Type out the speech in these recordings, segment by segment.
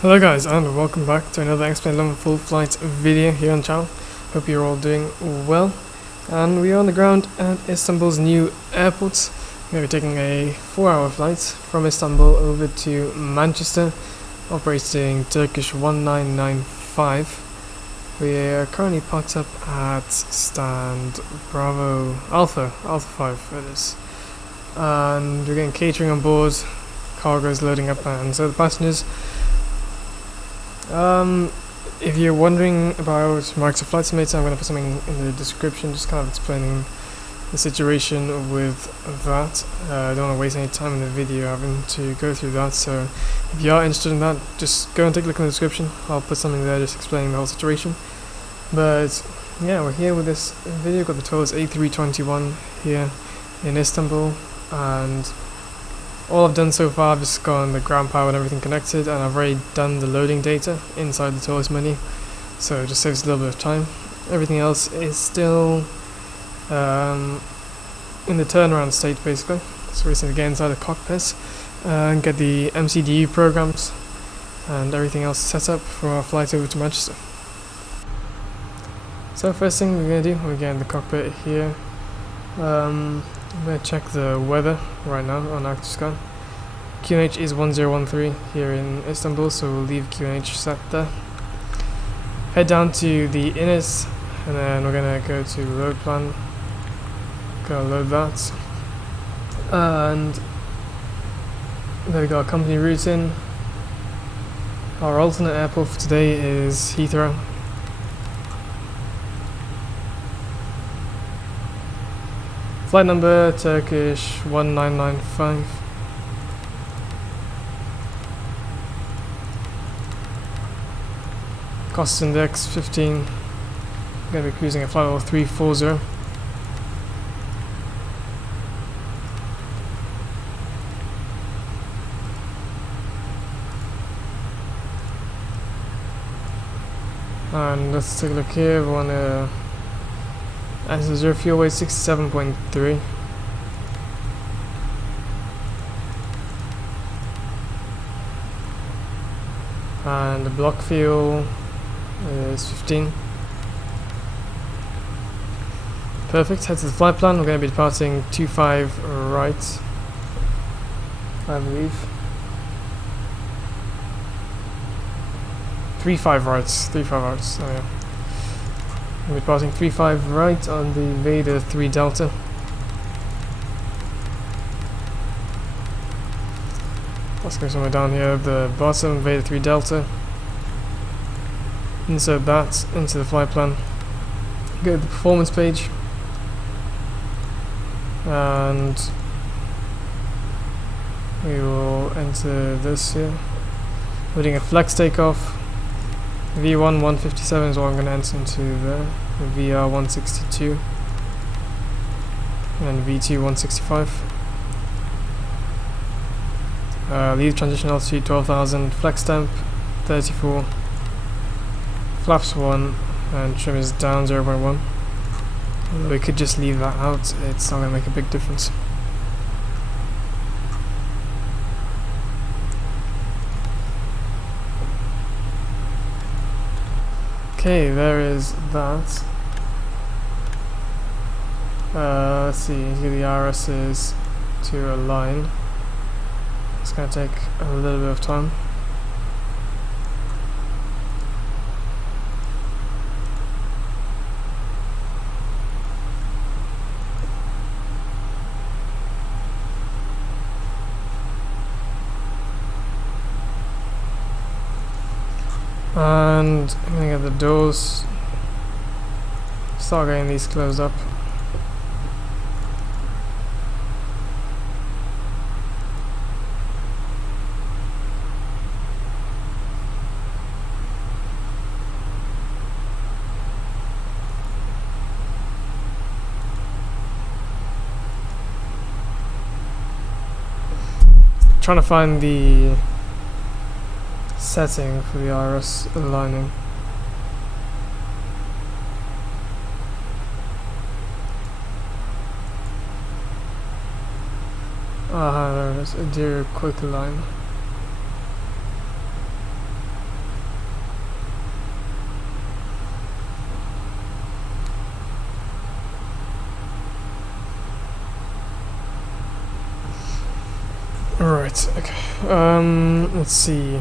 Hello guys, and welcome back to another X-11 full flight video here on the channel. Hope you're all doing well. And we are on the ground at Istanbul's new airport. We're going to be taking a 4-hour flight from Istanbul over to Manchester, operating Turkish 1995. We are currently parked up at stand Bravo Alpha 5 it is. And we're getting catering on board, cargo is loading up, and so the passengers. If you're wondering about Mark's Flight Simulator, I'm going to put something in the description just kind of explaining the situation with that. I don't want to waste any time in the video having to go through that, so if you are interested in that, just go and take a look in the description. I'll put something there just explaining the whole situation. But yeah, we're here with this video. Got the Toliss A321 here in Istanbul, and all I've done so far, I've just gotten the ground power and everything connected, and I've already done the loading data inside the Toliss menu, so it just saves a little bit of time. Everything else is still in the turnaround state basically, so we just need to get inside the cockpit and get the MCDU programs and everything else set up for our flight over to Manchester. So first thing we're going to do, we're getting the cockpit here. I'm going to check the weather right now on Active Sky. QNH is 1013 here in Istanbul, so we'll leave QNH set there. Head down to the inners, and then we're going to go to load plan. Go load that. And then we got a company route in. Our alternate airport for today is Heathrow. Flight number Turkish 1995. Cost index 15. Going to be cruising at flight level 340. And let's take a look here. We want to enter zero fuel weight 67.3. And the block fuel is 15. Perfect. Head to the flight plan. We're going to be departing 25 right, I believe. 35 right. 35 right. Oh yeah. We're departing 35 right on the Vader 3 Delta. Let's go somewhere down here at the bottom, Vader 3 Delta. Insert that into the flight plan. Go to the performance page. And we will enter this here. We're doing a flex takeoff. V1 157 is what I'm going to enter into there. VR 162 and V2 165. Lead transition altitude 12,000, flex temp 34, flaps 1, and trim is down 0.1. We could just leave that out, it's not going to make a big difference. Okay, there is that. Let's see, here the RS is to align. It's going to take a little bit of time. And I'm going to get the doors, start getting these closed up. Trying to find the setting for the RS aligning. There it is, a dear quick align. Right, okay. Let's see.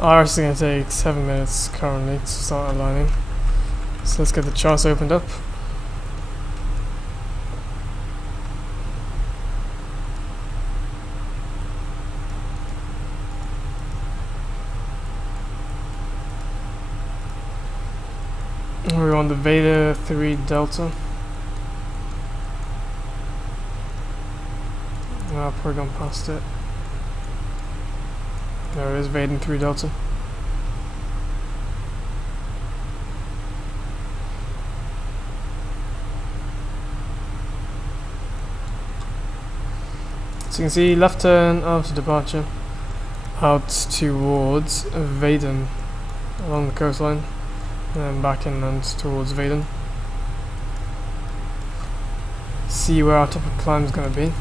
Ours is going to take 7 minutes currently to start aligning. So let's get the charts opened up. We're on the Beta 3 Delta. I've probably gone past it. There it is, Vaden 3 Delta. So you can see left turn after departure out towards Vaden along the coastline, and then back inland towards Vaden. See where our top of climb is going to be.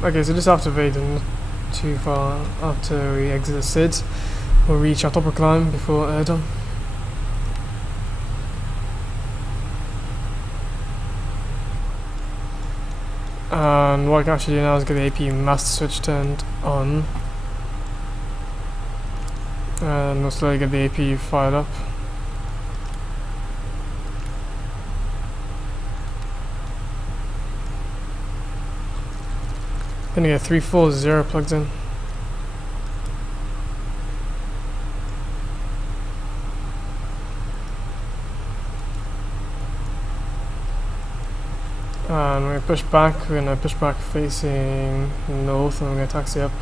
Okay, so just after Vaden, not too far after we exit the SID, we'll reach our top of climb before Addons. And what I can actually do now is get the AP master switch turned on, and we'll slowly get the AP fired up. Gonna get 340 plugged in. And we're gonna push back facing north, and we're gonna taxi up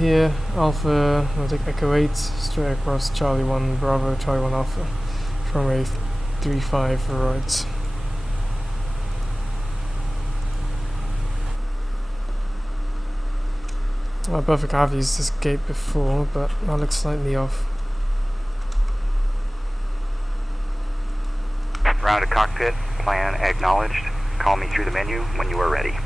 here, Alpha, we'll take Echo 8, straight across Charlie 1 Bravo, Charlie 1 Alpha, runway 35 right. Perfect, I've used this gate before, but that looks slightly off. Round to cockpit, plan acknowledged. Call me through the menu when you are ready.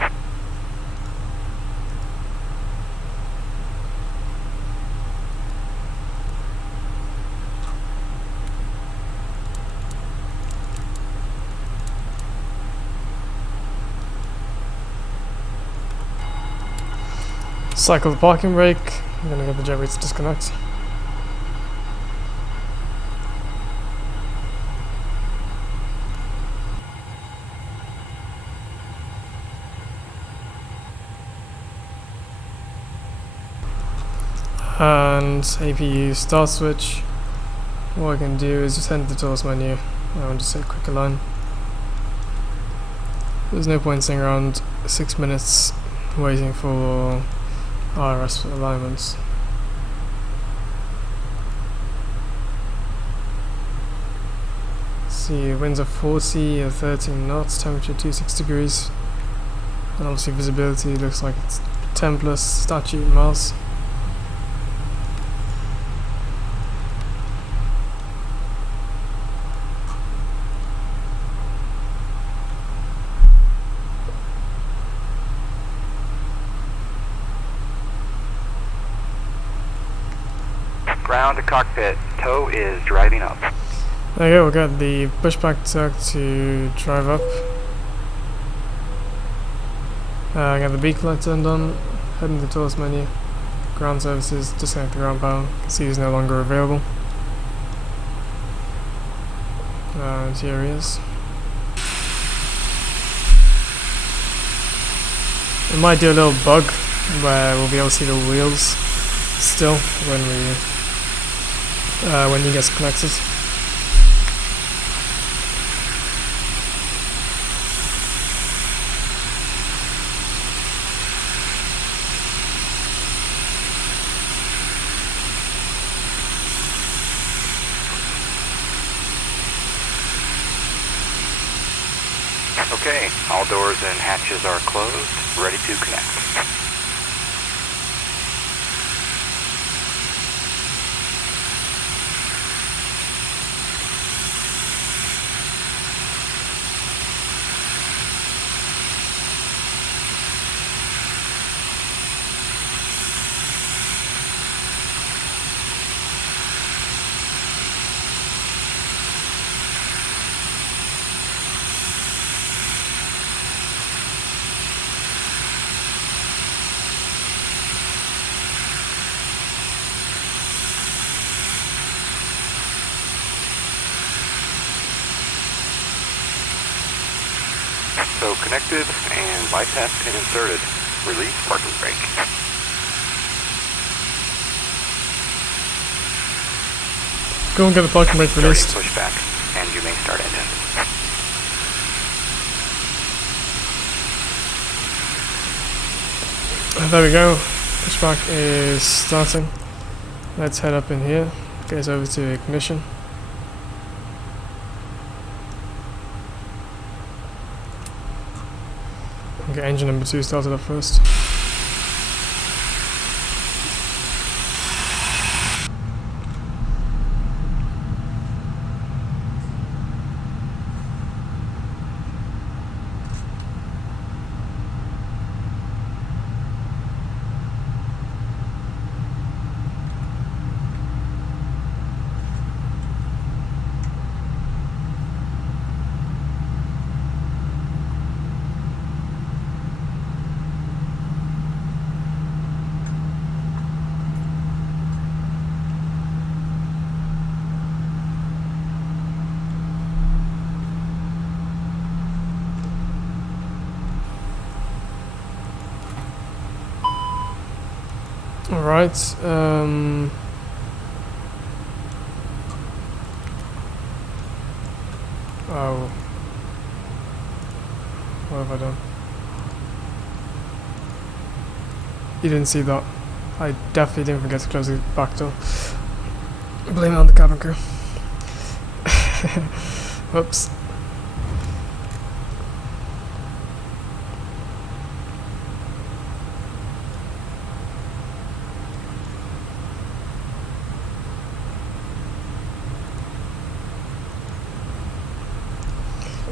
Cycle the parking brake. I'm gonna get the jet to disconnect. And APU start switch. What I can do is just enter the Toliss menu and just say quick align. There's no point sitting around 6 minutes waiting for RS alignments. See, winds are 40 at 13 knots, temperature 26 degrees, and obviously visibility looks like it's 10 plus statute miles. Ground to cockpit, tow is driving up. There you go, we got the pushback tuck to drive up. I got the beacon light turned on, heading to the Toliss menu. Ground services, disconnect the ground power, see is no longer available. And here he is. It might do a little bug where we'll be able to see the wheels still when he gets connected. Okay, all doors and hatches are closed, ready to connect. Tow connected and bypass pin inserted. Release parking brake. Go and get the parking brake released. Starting pushback, and you may start engine. There we go. Pushback is starting. Let's head up in here. Get us over to ignition. Get engine number 2 started up first. Alright, oh, what have I done? You didn't see that. I definitely didn't forget to close the back door. Blame it on the cabin crew. Whoops.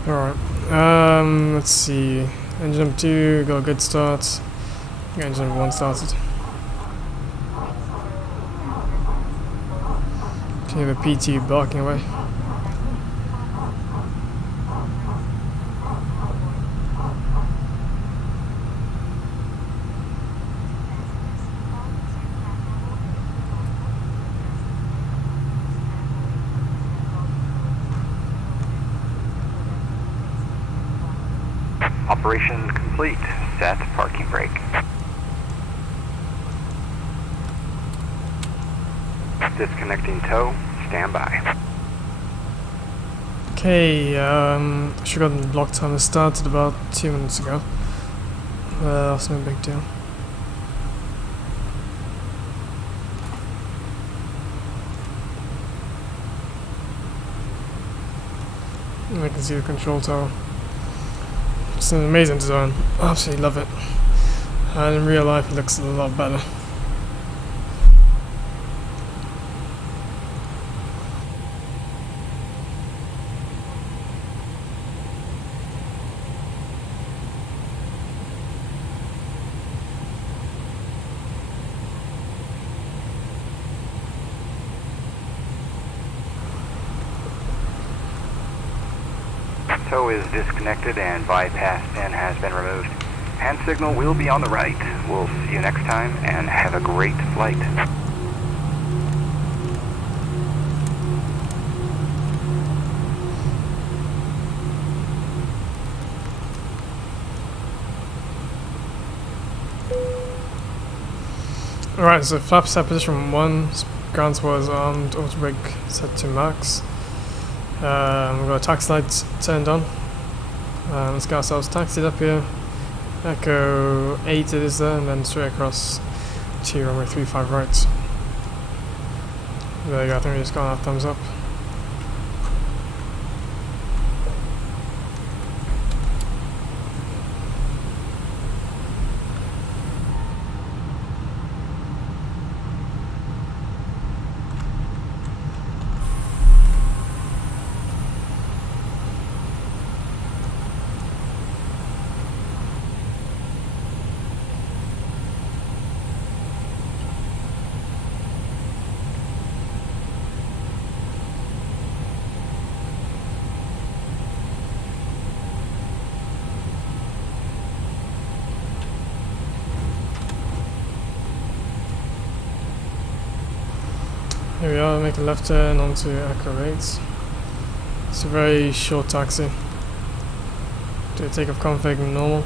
Alright, let's see. Engine number 2 got a good start. Engine number 1 started. Can you hear the PT barking away? Operation complete. Set parking brake. Disconnecting tow. Stand by. Okay, should have gotten the block timer started about 2 minutes ago. That's no big deal. I can see the control tower. It's an amazing design. Absolutely love it. And in real life it looks a lot better. Tow is disconnected and bypass pin has been removed. Hand signal will be on the right. We'll see you next time and have a great flight. Alright, so flap set position 1, ground was armed, auto brake set to max. We've got a taxi lights turned on. Let's get ourselves taxied up here. Echo 8 it is there, and then straight across to runway 35 right. There you go, I think we just got our thumbs up. Here we are, make a left turn onto Echo 8. It's a very short taxi. Do takeoff config normal.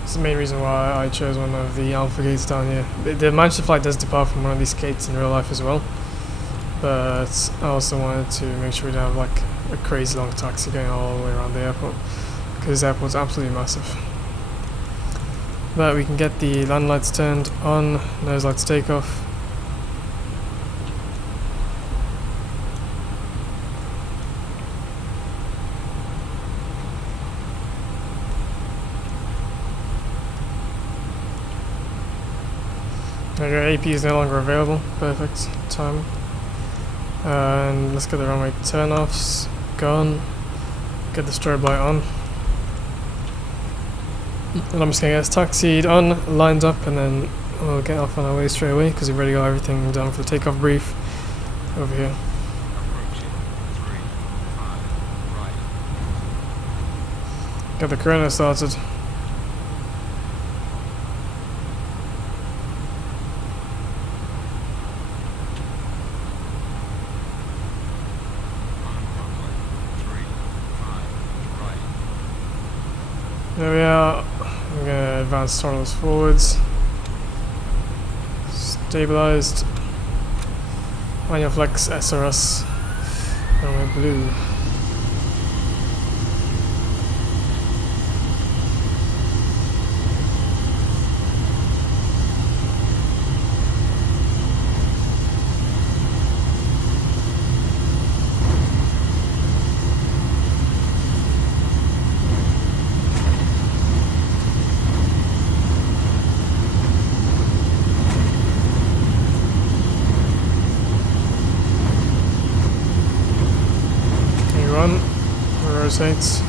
That's the main reason why I chose one of the alpha gates down here. The Manchester flight does depart from one of these gates in real life as well, but I also wanted to make sure we don't have like a crazy long taxi going all the way around the airport, because this airport's absolutely massive. But we can get the land lights turned on, nose lights take off. There you go, AP is no longer available, perfect time. And let's get the runway turn-offs gone, get the strobe light on. And I'm just going to get us taxied on, lined up, and then we'll get off on our way straight away because we've already got everything done for the takeoff brief over here. Get the chrono started. There we are. I'm gonna advance Toliss forwards. Stabilized. Manual flex SRS. Runway blue. Rotates.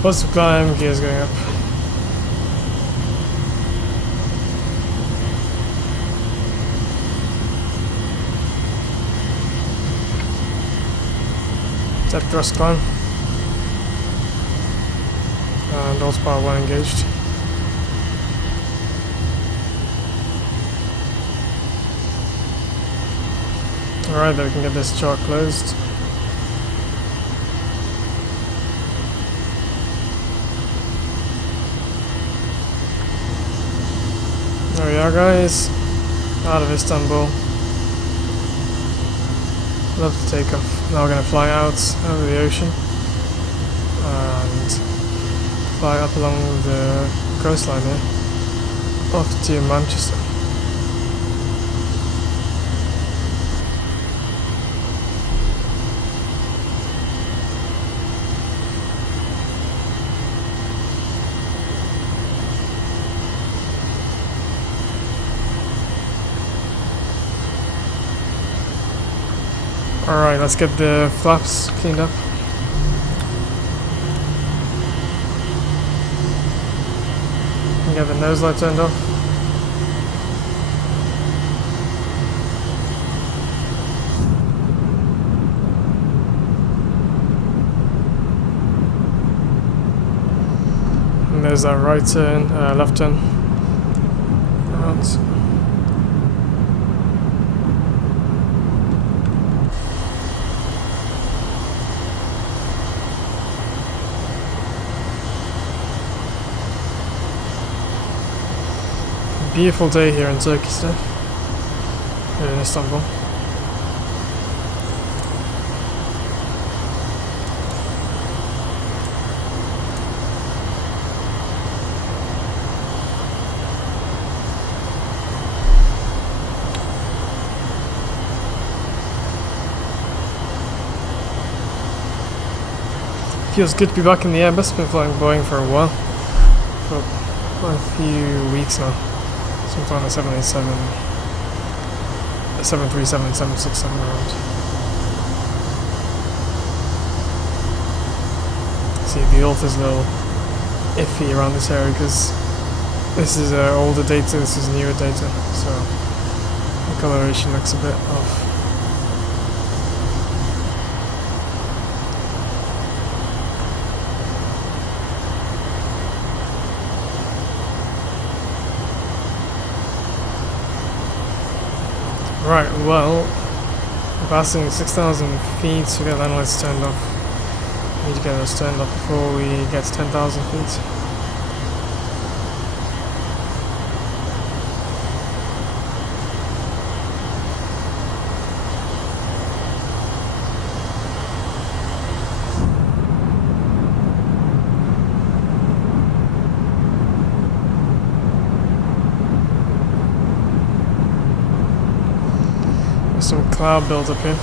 Positive climb, gears going up. Depth thrust climb. And horsepower 1 engaged. Alright, then we can get this chart closed. There we are, guys. Out of Istanbul. Love to take off. Now we're going to fly out over the ocean and fly up along the coastline here, off to Manchester. Alright, let's get the flaps cleaned up. And get the nose light turned off. And there's that right turn, left turn. Out. Beautiful day here in Turkish, here in Istanbul. Feels good to be back in the Airbus. Been flying Boeing for a while, for quite a few weeks now. So I'm flying a 787, a 737, 767 around. See, the Alt is a little iffy around this area because this is older data, this is newer data, so the coloration looks a bit off. Right, well, passing 6,000 feet to get land lights turned off. We need to get those turned off before we get to 10,000 feet. Some cloud build up here.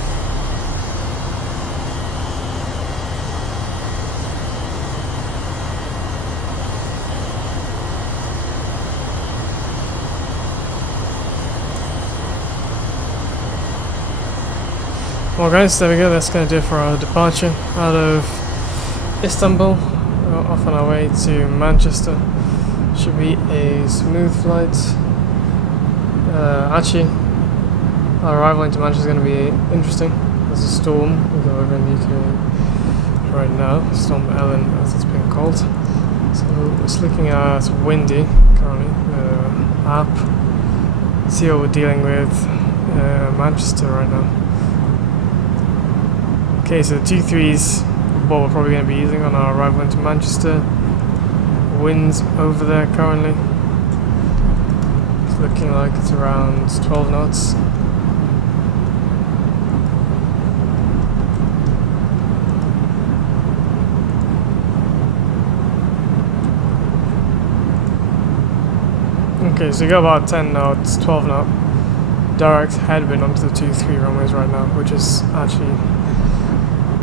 Well guys, there we go, that's going to do it for our departure out of Istanbul. We're off on our way to Manchester. Should be a smooth flight. Actually, our arrival into Manchester is going to be interesting. There's a storm we go over in the UK right now, Storm Ellen as it's been called. So it's looking at windy currently, app. See what we're dealing with Manchester right now. Okay, so the 2-3s what we're probably going to be using on our arrival into Manchester. Winds over there currently. It's looking like it's around 12 knots. Okay, so you got about 10 knots, 12 knot direct headwind onto the 2-3 runways right now, which is actually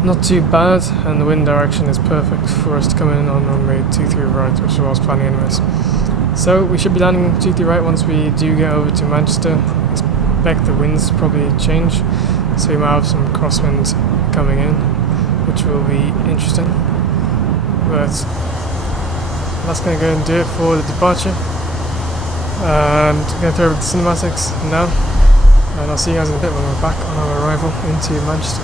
not too bad, and the wind direction is perfect for us to come in on runway 23 right, which is what I was planning anyways. So we should be landing 23 right once we do get over to Manchester. Expect the winds probably change, so we might have some crosswinds coming in, which will be interesting. But that's going to go and do it for the departure. And going through the cinematics now, and I'll see you guys in a bit when we're back on our arrival into Manchester.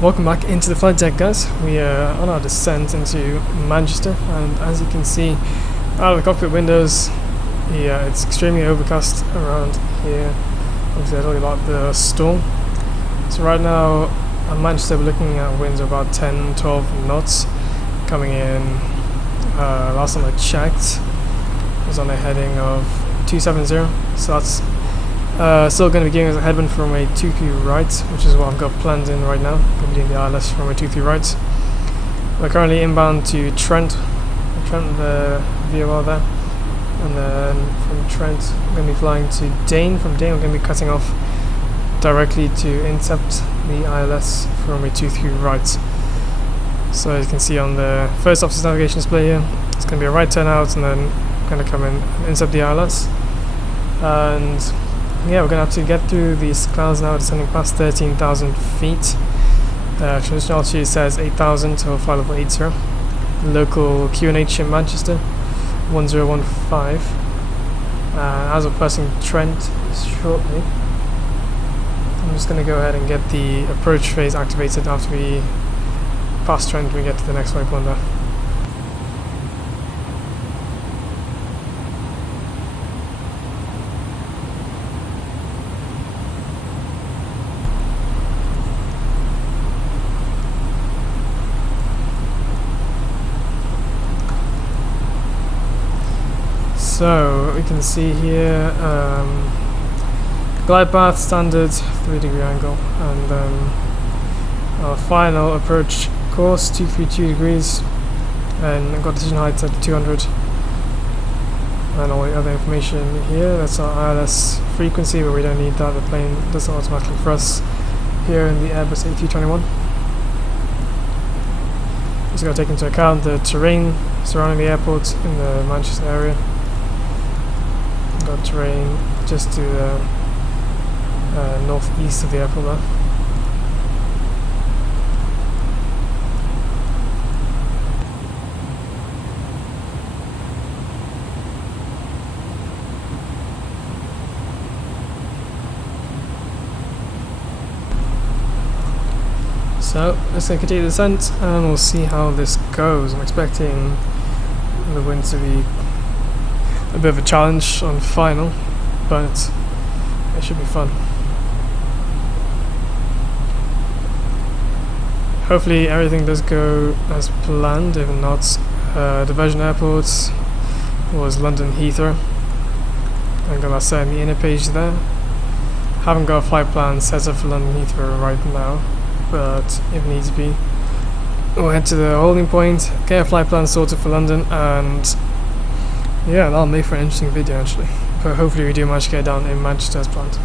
Welcome back into the flight deck, guys. We are on our descent into Manchester, and as you can see out of the cockpit windows, it's extremely overcast around here. Obviously I told you about the storm. So right now at Manchester we're looking at winds of about 10-12 knots coming in. Last time I checked it was on a heading of 270, so that's still going to be giving us a headwind from a 23 right, which is what I've got planned in right now. I'm going to be doing the ILS from a 23 right. We're currently inbound to Trent, the VOL there, and then from Trent we're going to be flying to Dane. From Dane we're going to be cutting off directly to intercept the ILS from a 23 right. So as you can see on the first officer's navigation display here, it's going to be a right turn out and then going to come in and intercept the ILS. And yeah, we're going to have to get through these clouds now, descending past 13,000 feet. Traditional altitude says 8,000, so we'll fly level 80. Local QNH in Manchester, 1015. As we're passing Trent shortly, I'm just going to go ahead and get the approach phase activated. After we pass Trent, we get to the next waypoint there. So we can see here glide path standard 3-degree angle, and our final approach course 232 degrees, and I've got decision height at 200, and all the other information here. That's our ILS frequency, but we don't need that. The plane does it automatically for us here in the Airbus A321. Just got to take into account the terrain surrounding the airport in the Manchester area. Got terrain just to the northeast of the airport there. So let's continue the descent and we'll see how this goes. I'm expecting the wind to be a bit of a challenge on final, but it should be fun. Hopefully everything does go as planned. If not, diversion airports was London Heathrow. I've got that set in the inner page there. Haven't got a flight plan set up for London Heathrow right now, but if needs be, we'll head to the holding point, get a flight plan sorted for London, and yeah, that'll make for an interesting video actually. But hopefully we do manage to get down in Manchester as planned.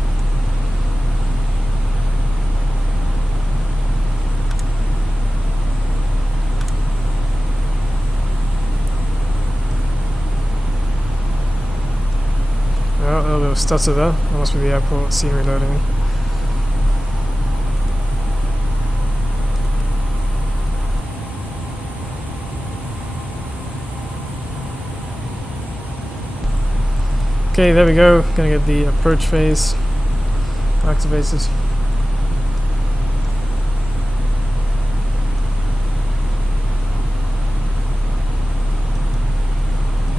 Oh, a little bit of stutter there. That must be the airport scenery loading in. Okay, there we go. Gonna get the approach phase activated.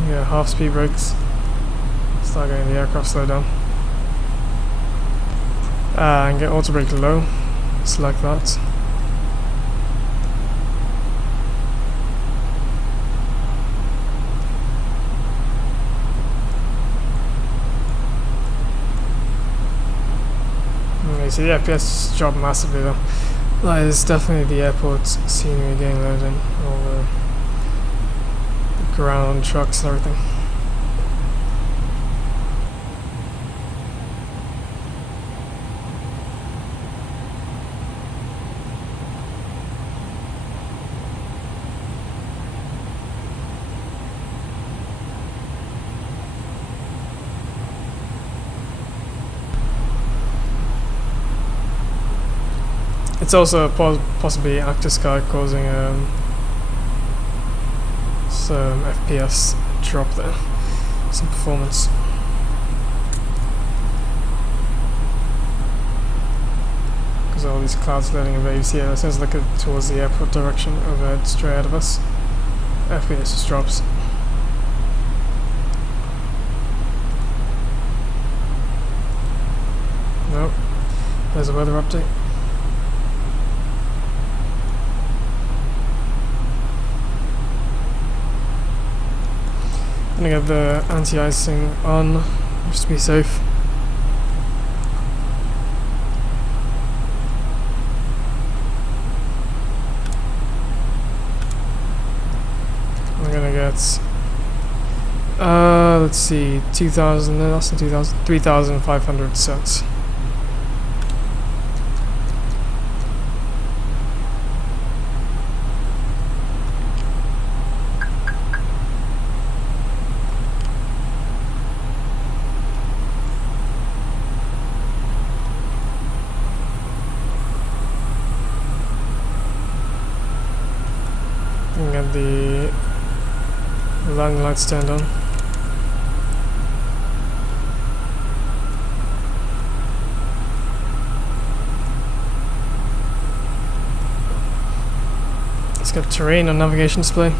Yeah, half speed brakes. Start getting the aircraft slow down. And get auto brake low. Select that. So the FPS dropped massively though. That is definitely the airport scenery getting loaded in. All the ground trucks and everything. It's also possibly active sky causing some FPS drop there, some performance. Because There's all these clouds floating in waves here. That sounds like towards the airport direction overhead, straight ahead of us. FPS just drops. Nope. There's a weather update. I'm gonna get the anti-icing on, just to be safe. I'm gonna get, let's see, 2,000, no, that's not 2,000, 3,500 sets. And get the landing lights turned on. Let's get terrain on navigation display.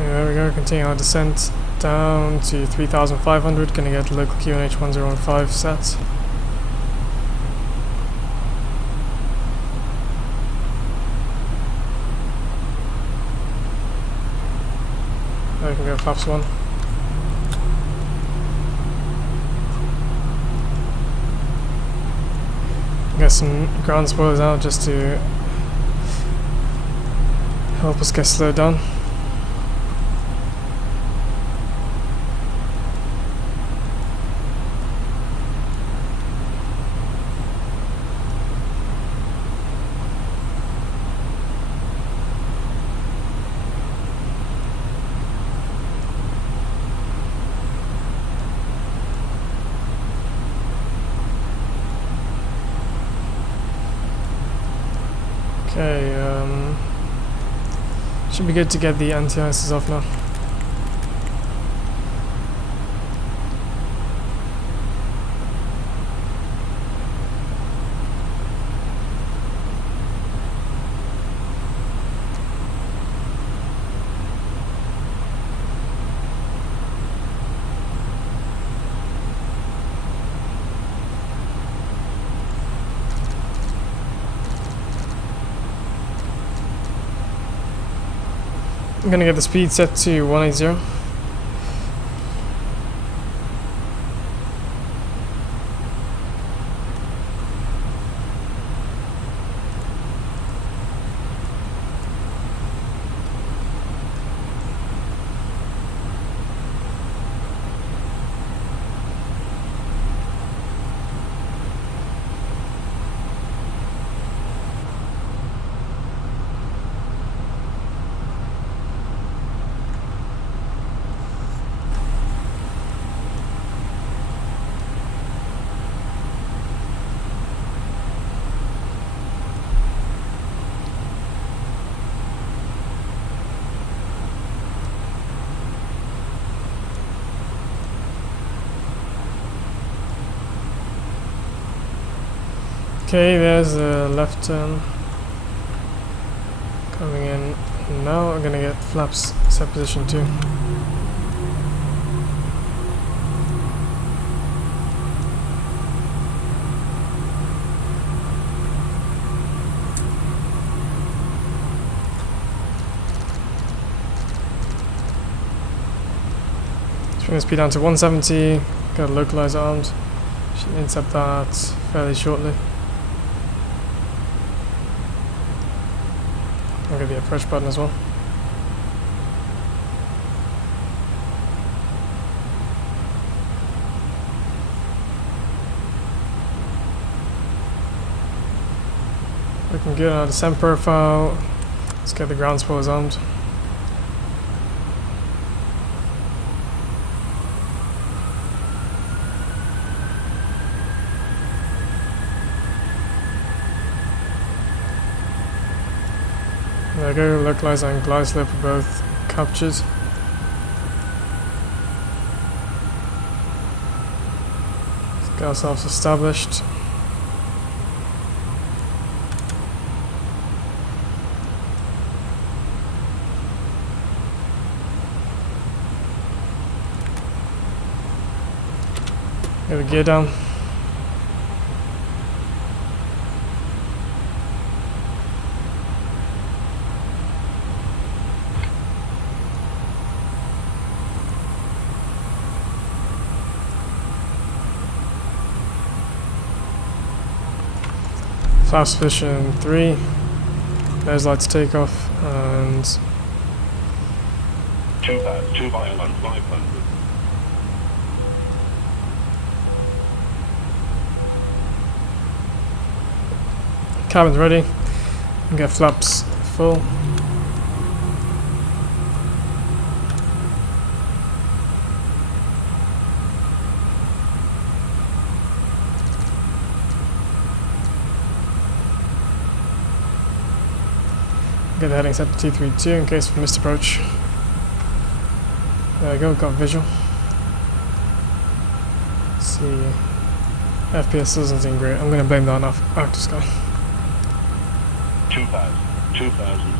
There we go, continue our descent down to 3,500, gonna get local QNH 1015 set. There we can go flaps 1. Get some ground spoilers out just to help us get slowed down. Okay, should be good to get the anti-ices off now. I'm gonna get the speed set to 180. Okay, there's a left turn coming in. Now I'm gonna get flaps set position 2. Let's bring the speed down to 170. Got a localized arms. Should intercept that fairly shortly. I'll get the approach button as well. Looking good on the descent profile. Let's get the ground spoilers armed. There we go, localizer and glide slope are both captured. Let's get ourselves established. Get the gear down. Fast position 3. There's lights takeoff and 2,500. cabin's ready. Get flaps full. Get the heading set to T32 in case we missed approach. There we go, got visual. Let's see. FPS doesn't seem great. I'm going to blame that on Active Sky. 2,000.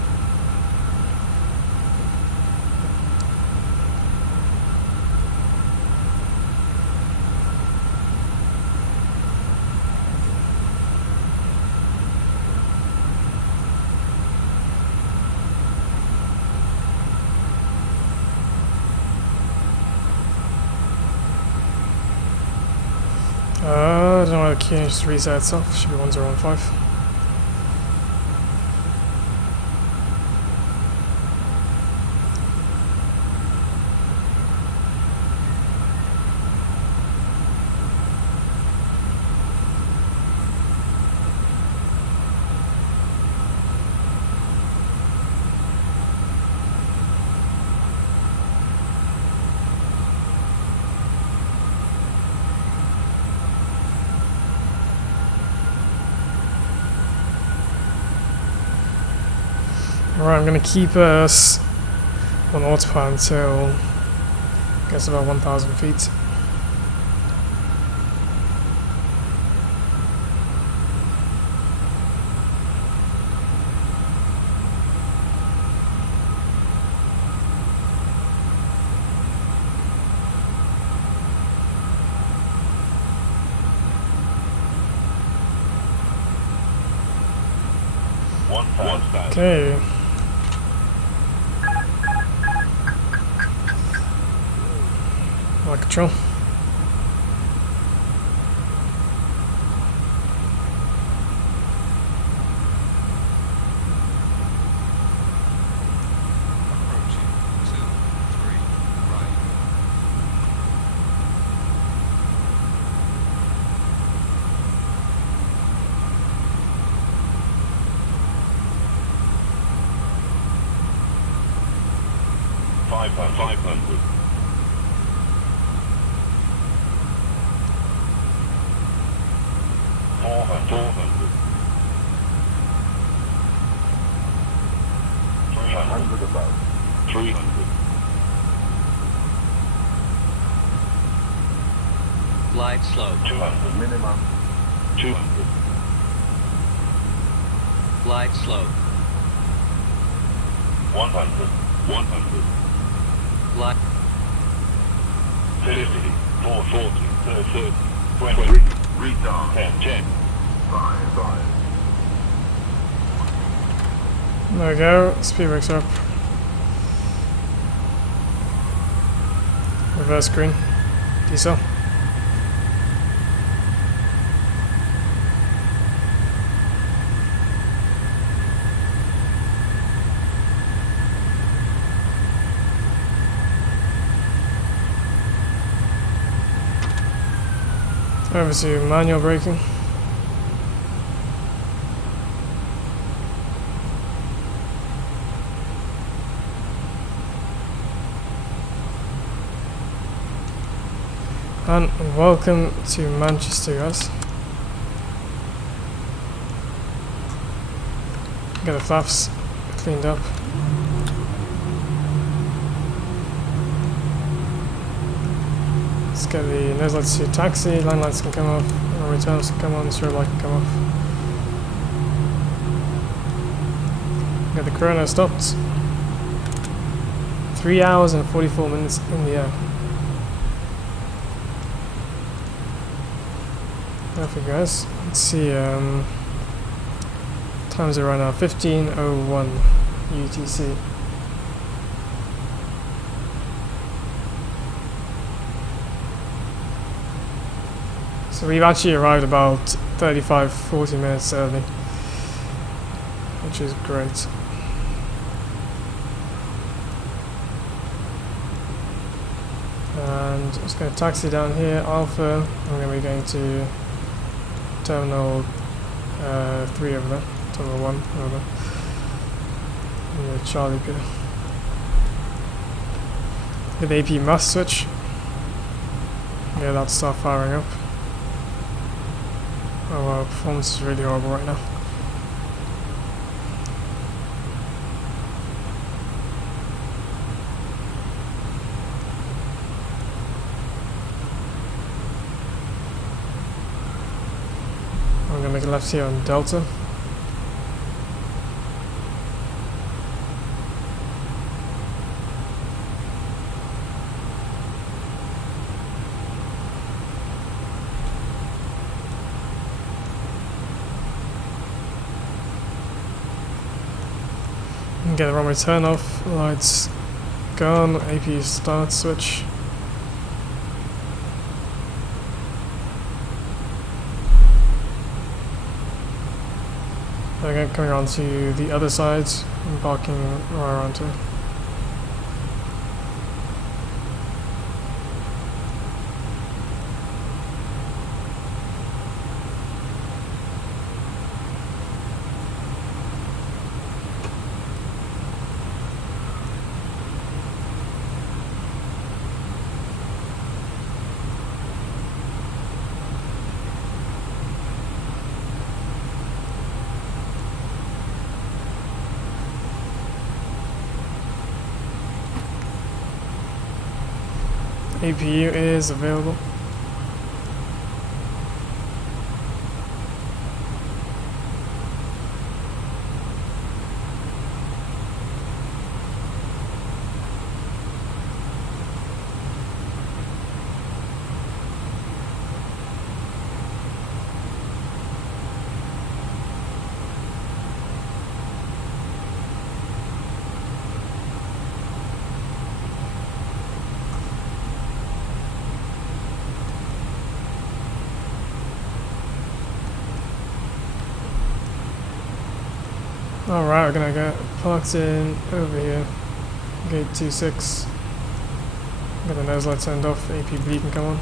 I don't know why the key just reset itself. Should be 1015. Alright, I'm going to keep us on autopilot until I guess about 1,000 feet. Okay. Control. $500. 400. 300 above. 300. Glide slow. 200 minimum. 200. Glide slow. 100. 100. Glide. 50. 440. 30. 20. Retard. 10. 5. There we go. Speed brakes up. Reverse green. Diesel. Over to manual braking. And welcome to Manchester, guys. Get the flaps cleaned up. Let's get the nose lights to taxi, line lights can come off, returns can come on, strobe light can come off. Get the chrono stopped. 3 hours and 44 minutes in the air. Perfect, guys. Let's see, times are right now 15:01 UTC. So we've actually arrived about 35-40 minutes early, which is great. And just going to taxi down here, Alpha. I'm going to be going to Terminal 3 over there, Terminal 1 over there. And Charlie Peter. Get the AP must switch. Yeah, that'll start firing up. Oh wow, performance is really horrible right now. I'm gonna make a left here on Delta. Get the runway turn off, lights gone, AP start switch. Again, coming around to the other side and parking right around to it. APU is available. Alright, we're gonna get parked in over here, gate 26. Get the nose light turned off, AP bleed can come on.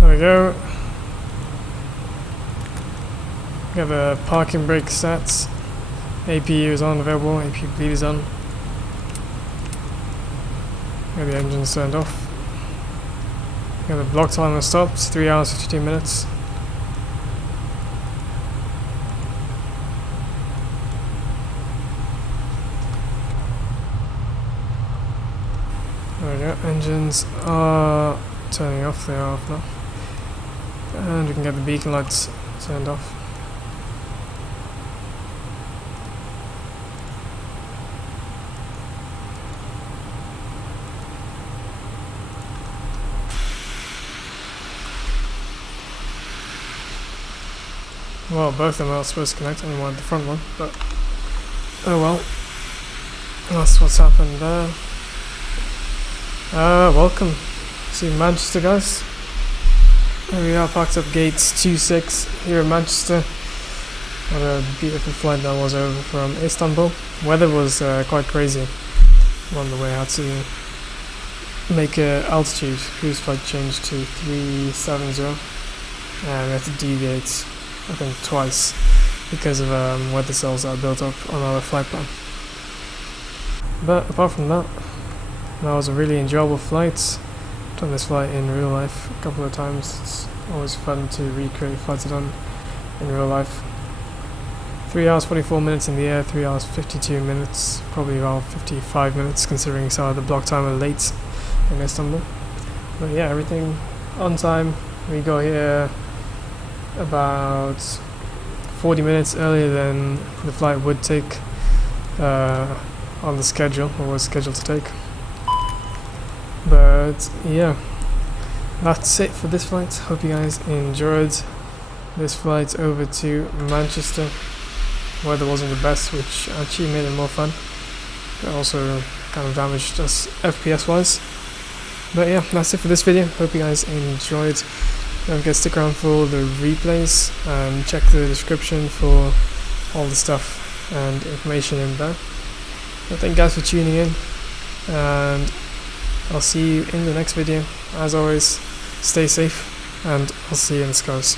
There we go. We have a parking brake set. APU is on, available. APU bleed is on. Get the engines turned off. We have the block timer stopped. 3 hours 52 minutes. There we go. Engines are turning off. They are off now. And we can get the beacon lights turned off. Well, both of them are supposed to connect, only one the front one, but oh well. That's what's happened there. Welcome to Manchester, guys. Here we are, parked up gates 26 here in Manchester. What a beautiful flight that was over from Istanbul. Weather was quite crazy on the way. I had to make a altitude cruise flight change to 370, and we had to deviate I think twice because of weather cells that are built up on our flight plan. But apart from that, that was a really enjoyable flight. Done this flight in real life a couple of times. It's always fun to recreate flights I've done in real life. 3 hours 44 minutes in the air, 3 hours 52 minutes, probably about 55 minutes considering some of the block time were late in Istanbul. But yeah, everything on time. We got here about 40 minutes earlier than the flight would take on the schedule, or was scheduled to take. But yeah, that's it for this flight. Hope you guys enjoyed this flight over to Manchester. Weather wasn't the best, which actually made it more fun, but also kind of damaged us FPS wise. But yeah, that's it for this video. Hope you guys enjoyed. Don't forget to stick around for the replays and check the description for all the stuff and information in there. But thank you guys for tuning in, and I'll see you in the next video. As always, stay safe, and I'll see you in the skies.